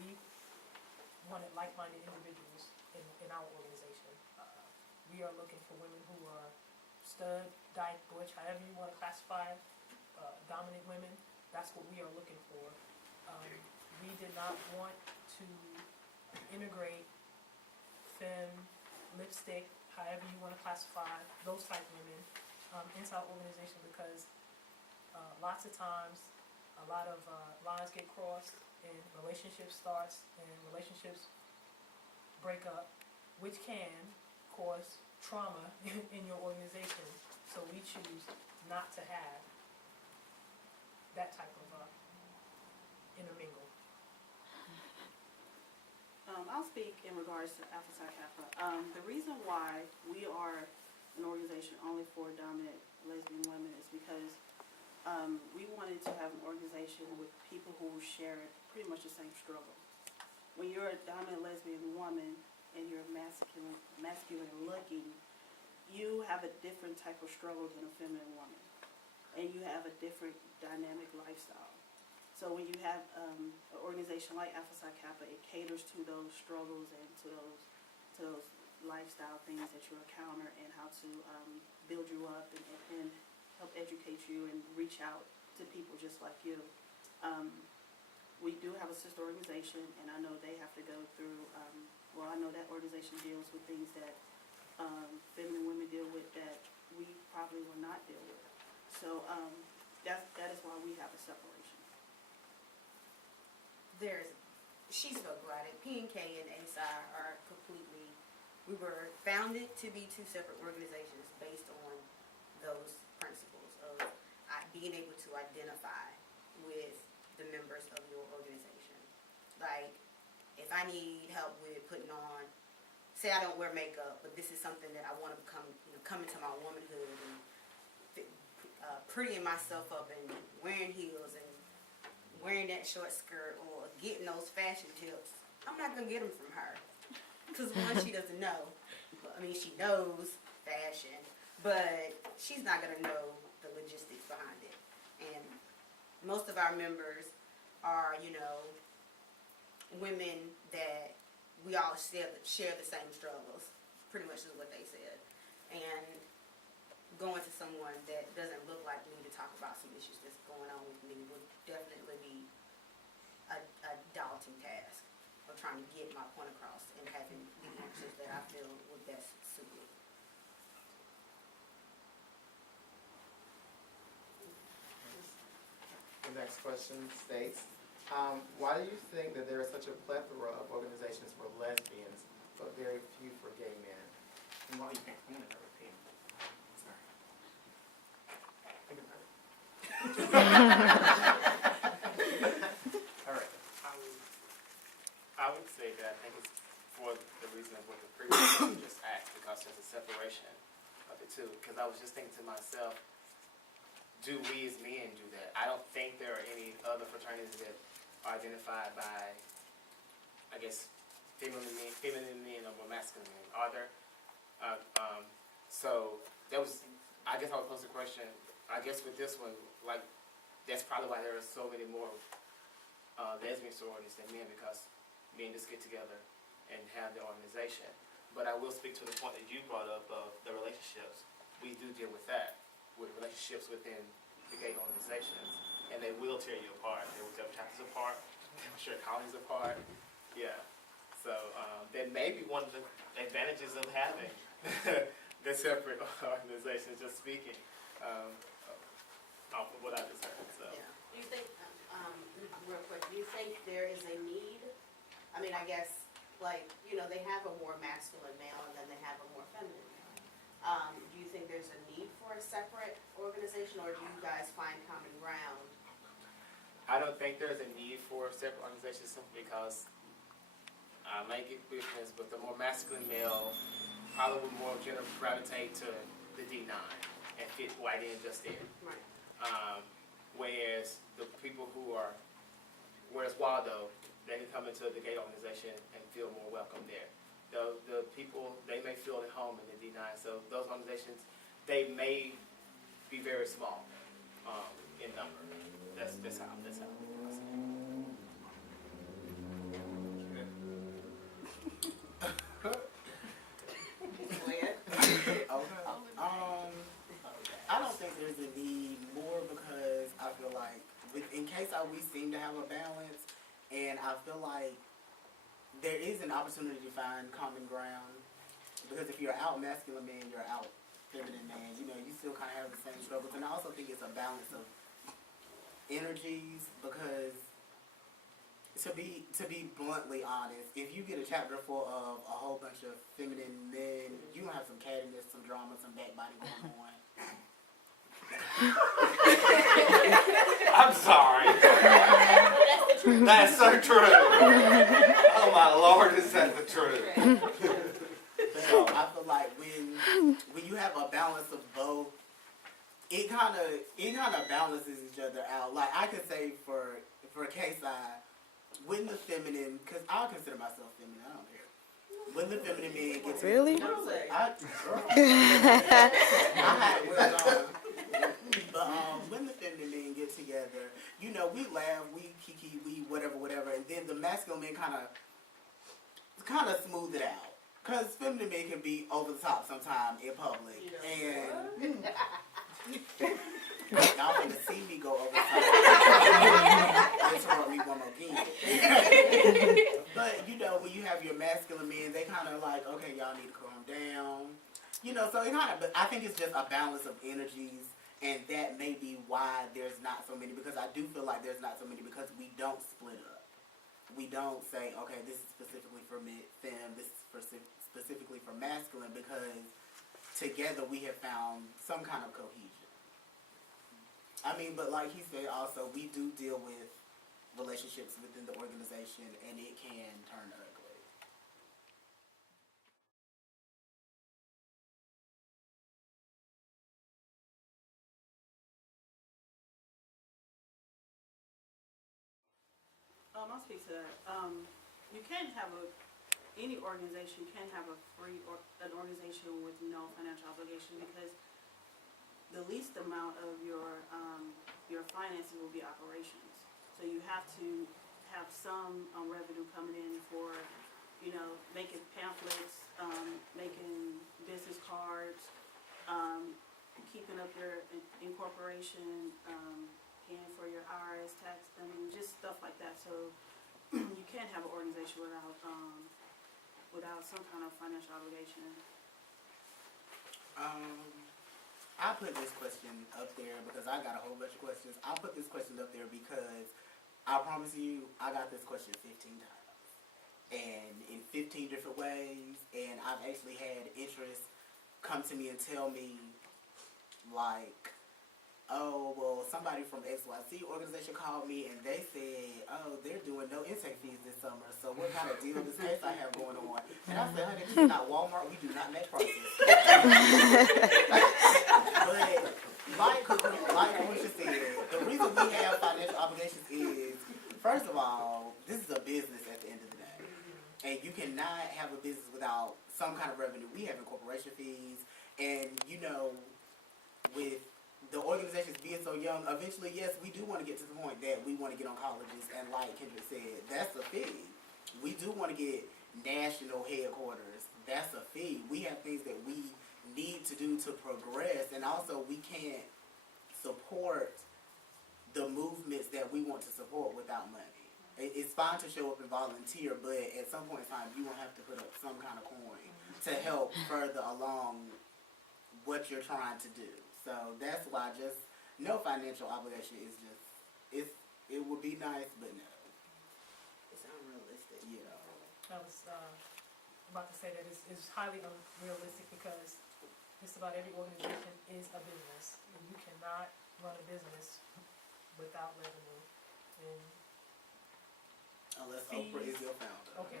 we wanted like-minded individuals in our organization. We are looking for women who are stud, dyke, butch, however you want to classify, dominant women. That's what we are looking for. We did not want to integrate femme, lipstick, however you want to classify those type of women into our organization because lots of times a lot of lines get crossed and relationships starts and relationships break up, which can cause trauma in your organization. So we choose not to have that type of intermingle. I'll speak in regards to Alpha Psi Kappa. The reason why we are an organization only for dominant lesbian women is because we wanted to have an organization with people who share pretty much the same struggle. When you're a dominant lesbian woman and you're masculine looking, you have a different type of struggle than a feminine woman. And you have a different dynamic lifestyle. So when you have an organization like Alpha Psi Kappa, it caters to those struggles and to those lifestyle things that you encounter and how to build you up and help educate you and reach out to people just like you. We do have a sister organization, and I know they have to go through, I know that organization deals with things that feminine women deal with that we probably will not deal with. So that is why we have a separation. She's so glad P&K and ASI are completely, we were founded to be two separate organizations based on those principles of being able to identify with the members of your organization. Like, if I need help with putting on, say I don't wear makeup, but this is something that I want to come into my womanhood and prettying myself up and wearing heels and wearing that short skirt or getting those fashion tips, I'm not going to get them from her. Because one, she doesn't know. I mean, she knows fashion, but she's not going to know the logistics behind it. And most of our members are, women that we all share the same struggles, pretty much is what they said. And going to someone that doesn't look like me to talk about some issues that's going on with me would definitely be a daunting task of trying to get my point across and having the answers that I feel would best suit me. The next question states, why do you think that there is such a plethora of organizations for lesbians but very few for gay men? And why do you think? I'm going to repeat. Sorry. Think about it. All right. I would say that I think it's for the reason of what the previous person just asked, because there's a separation of the two. Because I was just thinking to myself, do we as men do that? I don't think there are any other fraternities that are identified by, I guess, feminine men or more masculine men. Are there? So that was, I guess I would pose the question, I guess with this one, like, that's probably why there are so many more lesbian sororities than men, because men just get together and have their organization. But I will speak to the point that you brought up of the relationships. We do deal with that, with relationships within the gay organizations, and they will tear you apart. They will tear chapters apart. They will tear colonies apart. Yeah. So that may be one of the advantages of having the separate organizations. Just speaking off of what I just heard. So. Yeah. Do you think, real quick, do you think there is a need? I mean, I guess, they have a more masculine male and then they have a more feminine male. Do you think there's a need for a separate organization, or do you guys find common ground? I don't think there's a need for a separate organization simply because I might get business, but the more masculine male probably would more generally gravitate to the D9 and fit right in just there. Right. Whereas the people whereas Waldo, they can come into the gay organization and feel more welcome there. The people, they may feel at home in the D9, so those organizations, they may be very small in number. That's how I see it. in KSI we seem to have a balance, and I feel like there is an opportunity to find common ground, because if you're out masculine man, you're out feminine man, you know, you still kind of have the same struggles. And I also think it's a balance of energies, because to be bluntly honest, if you get a chapter full of a whole bunch of feminine men, you gonna have some cattiness, some drama, some backbiting going on. I'm sorry. That's so true. Oh my Lord, is that the truth? So I feel like when you have a balance of both, it kind of balances each other out. Like I could say for KSI, when the feminine, because I consider myself feminine, I don't care. When the feminine men get together, Really? I had words on. But when the feminine men get together, you know, we laugh, we kiki, we whatever, and then the masculine men kind of smooth it out. Because feminine men can be over the top sometime in public, and y'all gonna see me go over the top. Interrupt me one more again. But you know, when you have your masculine men, they kind of like, okay, y'all need to calm down. You know, so it kind of, but I think it's just a balance of energies, and that may be why there's not so many. Because I do feel like there's not so many because we don't split up. We don't say, okay, this is specifically for femme, this is for specifically for masculine, because together we have found some kind of cohesion. I mean, but like he said also, we do deal with relationships within the organization, and it can turn ugly. I'll speak to that. You can have any organization can have an organization with no financial obligation, because the least amount of your finances will be operations. So you have to have some revenue coming in for, you know, making pamphlets, making business cards, keeping up your incorporation, paying for your IRS tax, I mean, just stuff like that. So you can't have an organization without some kind of financial obligation. I put this question up there because I got a whole bunch of questions. I put this question up there because I promise you, I got this question 15 times. And in 15 different ways. And I've actually had interest come to me and tell me, like, oh, well, somebody from XYZ organization called me and they said, oh, they're doing no intake fees this summer, so what kind of deal does case I have going on? And I said, honey, this is not Walmart, we do not make prices. But, like what you said, the reason we have financial obligations is, first of all, this is a business at the end of the day. And you cannot have a business without some kind of revenue. We have incorporation fees, and, you know, with the organizations being so young, eventually, yes, we do want to get to the point that we want to get on colleges, and like Kendrick said, that's a fee. We do want to get national headquarters. That's a fee. We have things that we need to do to progress, and also we can't support the movements that we want to support without money. It's fine to show up and volunteer, but at some point in time, you will have to put up some kind of coin to help further along what you're trying to do. So that's why just no financial obligation is just, it would be nice, but no. It's unrealistic. Yeah. I was about to say that it's highly unrealistic because just about every organization is a business. And you cannot run a business without revenue. And Unless fees. Oprah is your founder. Okay.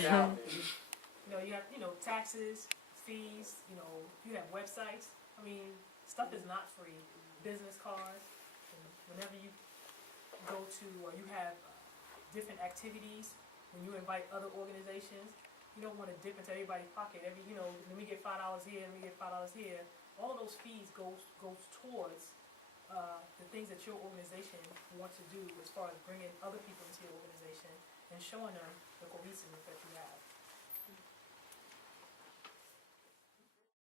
Exactly. You have, taxes, fees, you have websites. I mean, stuff is not free. Business cards. And whenever you go to, or you have different activities, when you invite other organizations, you don't want to dip into everybody's pocket. Let me get $5 here, let me get $5 here. All those fees goes towards the things that your organization wants to do as far as bringing other people into your organization and showing them the cohesiveness that you have.